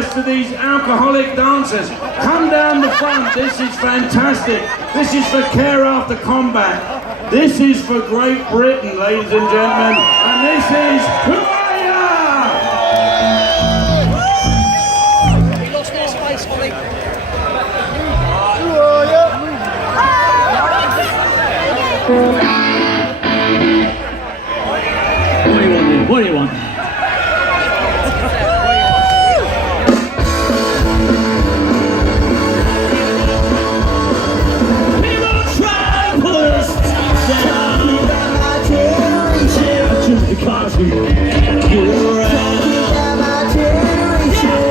rest of these alcoholic dancers. Come down the front. This is fantastic. This is for Care After Combat. This is for Great Britain, ladies and gentlemen. And this is Hooray! He lost his face, Ollie. What do you want? Because you're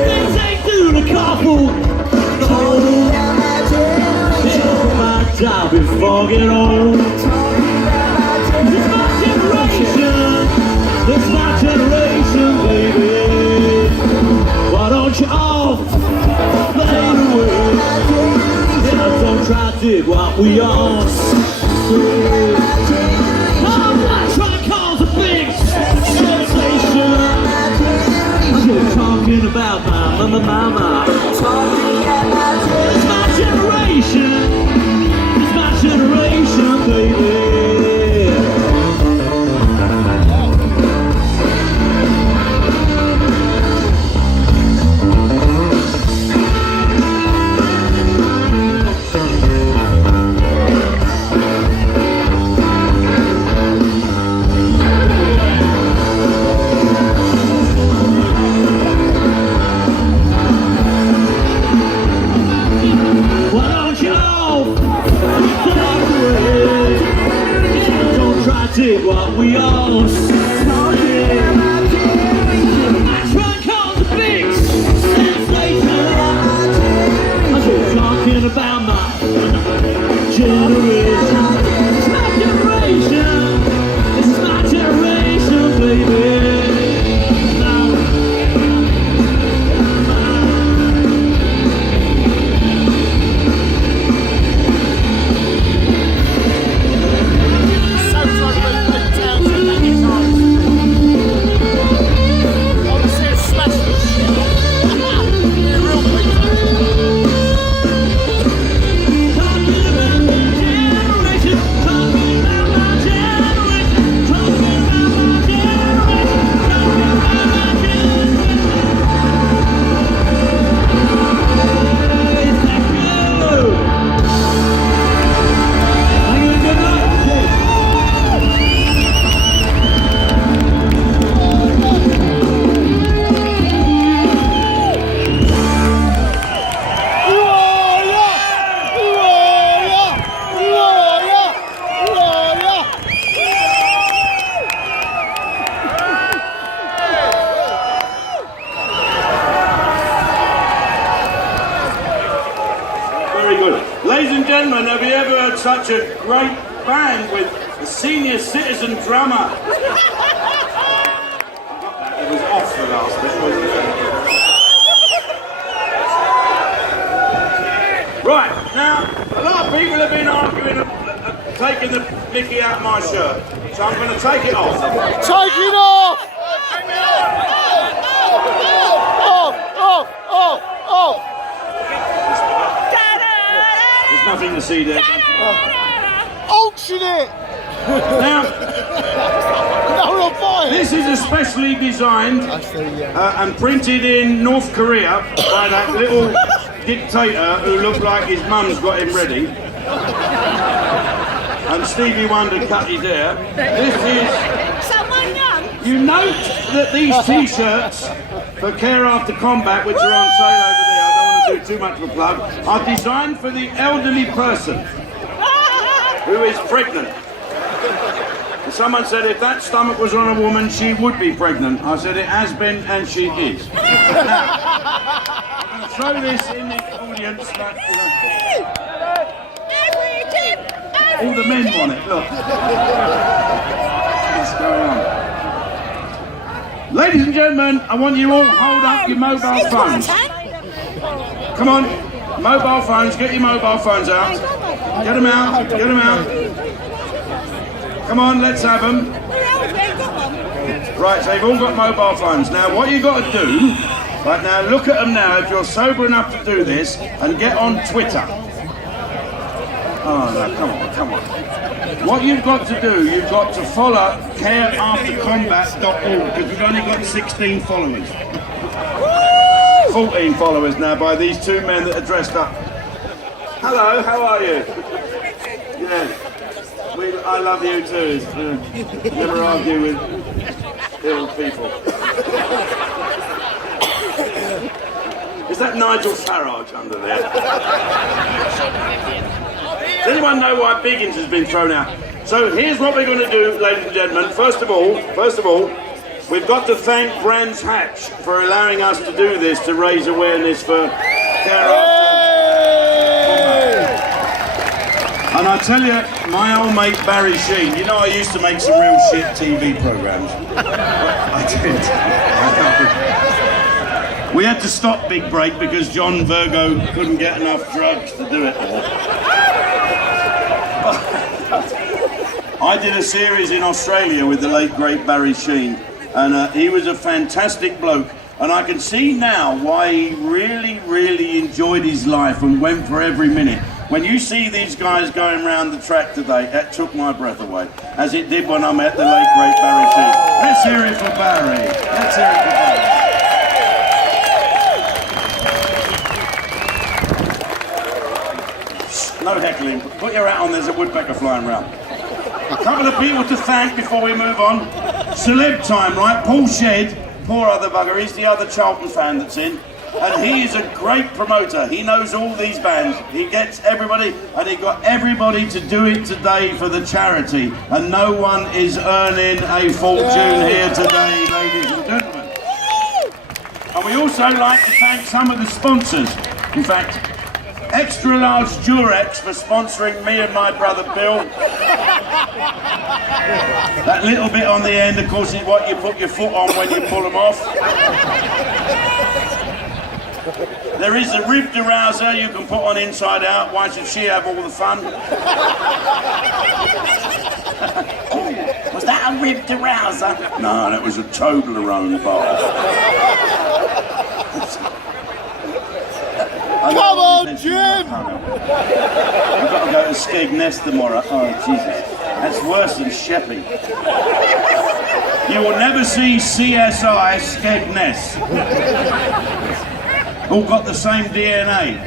things ain't due to couple. My job is fucking on. It's my generation. It's my generation, baby. Why don't you all fade away? Yeah, don't try to dig what we all say. I'm not trying to cause a big sensation. I'm just talking about my mama. It's my generation. It's my generation, baby. Did what we all started. I try and cause a big sensation. I'm just talking about my generation. It's my generation. It's my generation, baby. Ladies and gentlemen, have you ever heard such a great band with a senior citizen drummer? It was off the last bit, wasn't it? Right, now, a lot of people have been arguing, taking the mickey out of my shirt, so I'm going to take it off. Take it off! Off! There's nothing to see there. Auction it! Now, No, I'm fine. this is especially designed and printed in North Korea by that little dictator who looked like his mum's got him ready. And Stevie Wonder cut his hair. This is... Someone young? You note that these t-shirts for Care After Combat, which are on sale over there, I don't want to do too much of a plug, are designed for the elderly person who is pregnant. And someone said if that stomach was on a woman, she would be pregnant. I said it has been and she is. Now, I'm going to throw this in the audience. That, all the men want it, look. What's going on? Ladies and gentlemen, I want you all to hold up your mobile phones. Come on, mobile phones, get your mobile phones out. Get them out, get them out. Come on, let's have them. Right, so you've all got mobile phones. Now, what you've got to do Right now, look at them now, if you're sober enough to do this, and get on Twitter. Oh, no, come on. What you've got to do, you've got to follow careaftercombat.org, because we've only got 16 followers. 14 followers now by these two men that are dressed up. Hello, how are you? Yeah, I love you too. Never argue with ill people. Is that Nigel Farage under there? Does anyone know why Biggins has been thrown out? So here's what we're going to do, ladies and gentlemen. First of all, we've got to thank Brands Hatch for allowing us to do this to raise awareness for care after. And I tell you, my old mate Barry Sheen, you know I used to make some real shit TV programs. I did. We had to stop Big Break because John Virgo couldn't get enough drugs to do it all. I did a series in Australia with the late great Barry Sheen, and he was a fantastic bloke, and I can see now why he really enjoyed his life and went for every minute. When you see these guys going around the track today, that took my breath away, as it did when I met the late great Barry Sheen. Let's hear it for Barry. Let's hear it for Barry. No heckling. Put your hat on, there's a woodpecker flying around. A couple of people to thank before we move on. Celeb time, right? Paul Shedd, poor other bugger, he's the other Charlton fan that's in. And he is a great promoter. He knows all these bands. He gets everybody, and he got everybody to do it today for the charity. And no one is earning a fortune here today, ladies and gentlemen. And we also like to thank some of the sponsors. In fact, Extra Large Durex for sponsoring me and my brother Bill. That little bit on the end, of course, is what you put your foot on when you pull them off. There is a rib derouser you can put on inside out. Why should she have all the fun? Was that a rib derouser? No, that was a Toblerone bar. Come on, Jim! I've got to go to Skegness tomorrow. Oh, Jesus. That's worse than Sheppey. You will never see CSI Skegness. All got the same DNA.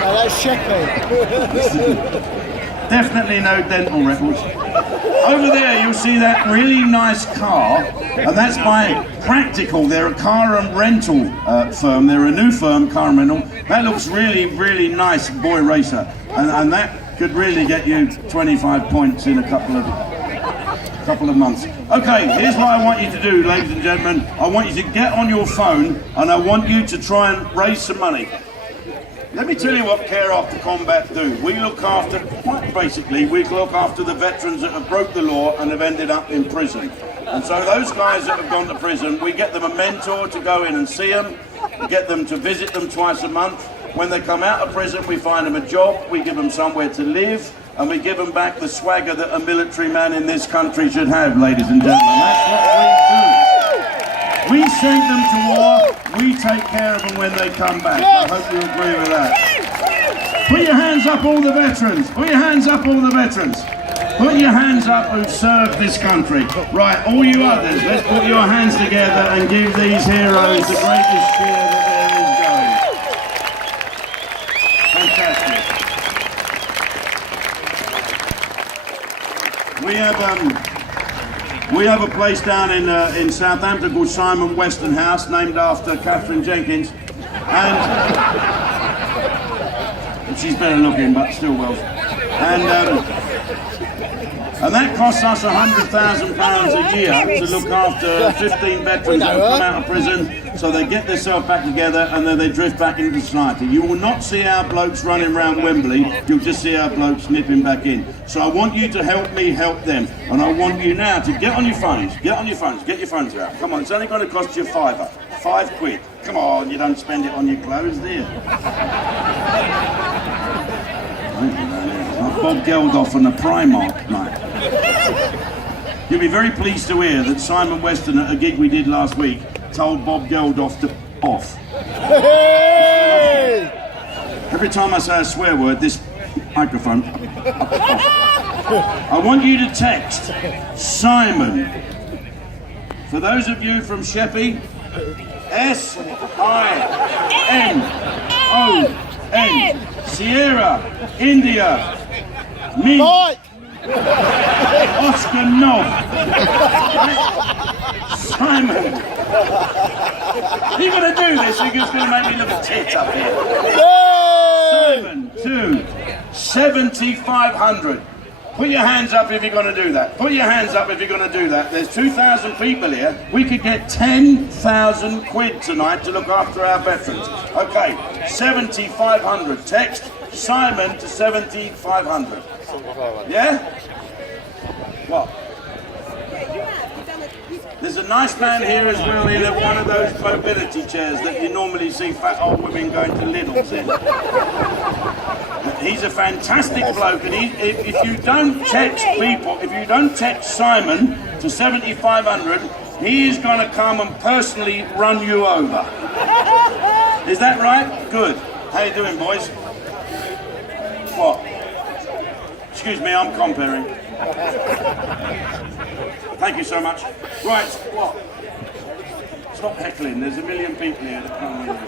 No, that's Sheppey. Definitely no dental records. Over there you'll see that really nice car, and that's by Practical. They're a car and rental firm. They're a new firm, car and rental. That looks really nice, boy racer. And that could really get you 25 points in a couple of months. Okay, here's what I want you to do, ladies and gentlemen. I want you to get on your phone, and I want you to try and raise some money. Let me tell you what Care After Combat do. We look after, quite basically, we look after the veterans that have broke the law and have ended up in prison. And so those guys that have gone to prison, we get them a mentor to go in and see them, we get them to visit them twice a month. When they come out of prison, we find them a job, we give them somewhere to live, and we give them back the swagger that a military man in this country should have, ladies and gentlemen. That's what we do. We send them to war, we take care of them when they come back. I hope you agree with that. Put your hands up, all the veterans. Put your hands up, all the veterans. Put your hands up who've served this country. Right, all you others, let's put your hands together and give these heroes the greatest cheer that there is going. Fantastic. We have a place down in Southampton called Simon Weston House, named after Catherine Jenkins, and she's better looking, but still well. And that costs us £100,000 a year to look after 15 veterans that have come out of prison, so they get themselves back together and then they drift back into society. You will not see our blokes running around Wembley, you'll just see our blokes nipping back in. So I want you to help me help them, and I want you now to get on your phones, get your phones out. Come on, it's only going to cost you a £5. £5. Come on, you don't spend it on your clothes, do you? Bob Geldof and the Primark night. You'll be very pleased to hear that Simon Weston, at a gig we did last week, told Bob Geldof to off. Hey! Every time I say a swear word, this microphone. I want you to text Simon. For those of you from Sheppey, S-I-M-O-N. Sierra, India, me, Mike! Oscar Knob. Simon. Are you going to do this? You're just going to make me look a tit up here. Hey! Simon, 2, 7,500. Put your hands up if you're going to do that. Put your hands up if you're going to do that. There's 2,000 people here. We could get 10,000 quid tonight to look after our veterans. Okay, 7,500. Text Simon to 7,500. Yeah? What? There's a nice man here as well in one of those mobility chairs that you normally see fat old women going to Lidl's in. He's a fantastic bloke, and if you don't text people, if you don't text Simon to 7,500, he is going to come and personally run you over. Is that right? Good. How you doing, boys? What? Excuse me, I'm comparing. Thank you so much. Right, what? Stop heckling, there's a million people here that can't hear you.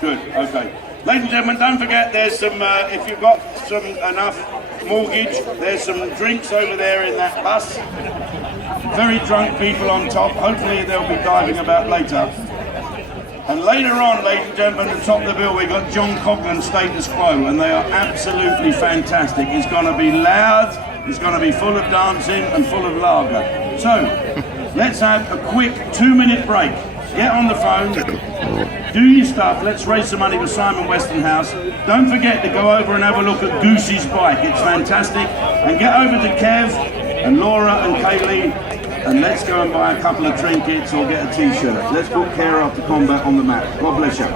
Good, okay. Ladies and gentlemen, don't forget there's some, if you've got some enough mortgage, there's some drinks over there in that bus. Very drunk people on top, hopefully they'll be diving about later. And later on, ladies and gentlemen, at the top of the bill, we've got John Coghlan Status Quo, and they are absolutely fantastic. It's going to be loud, it's going to be full of dancing and full of lager. So, let's have a quick 2-minute break. Get on the phone, do your stuff, let's raise some money for Simon Westonhouse. Don't forget to go over and have a look at Goosey's bike, it's fantastic. And get over to Kev and Laura and Kaylee, and let's go and buy a couple of trinkets or get a t-shirt. Let's put Care After Combat on the map. God bless you.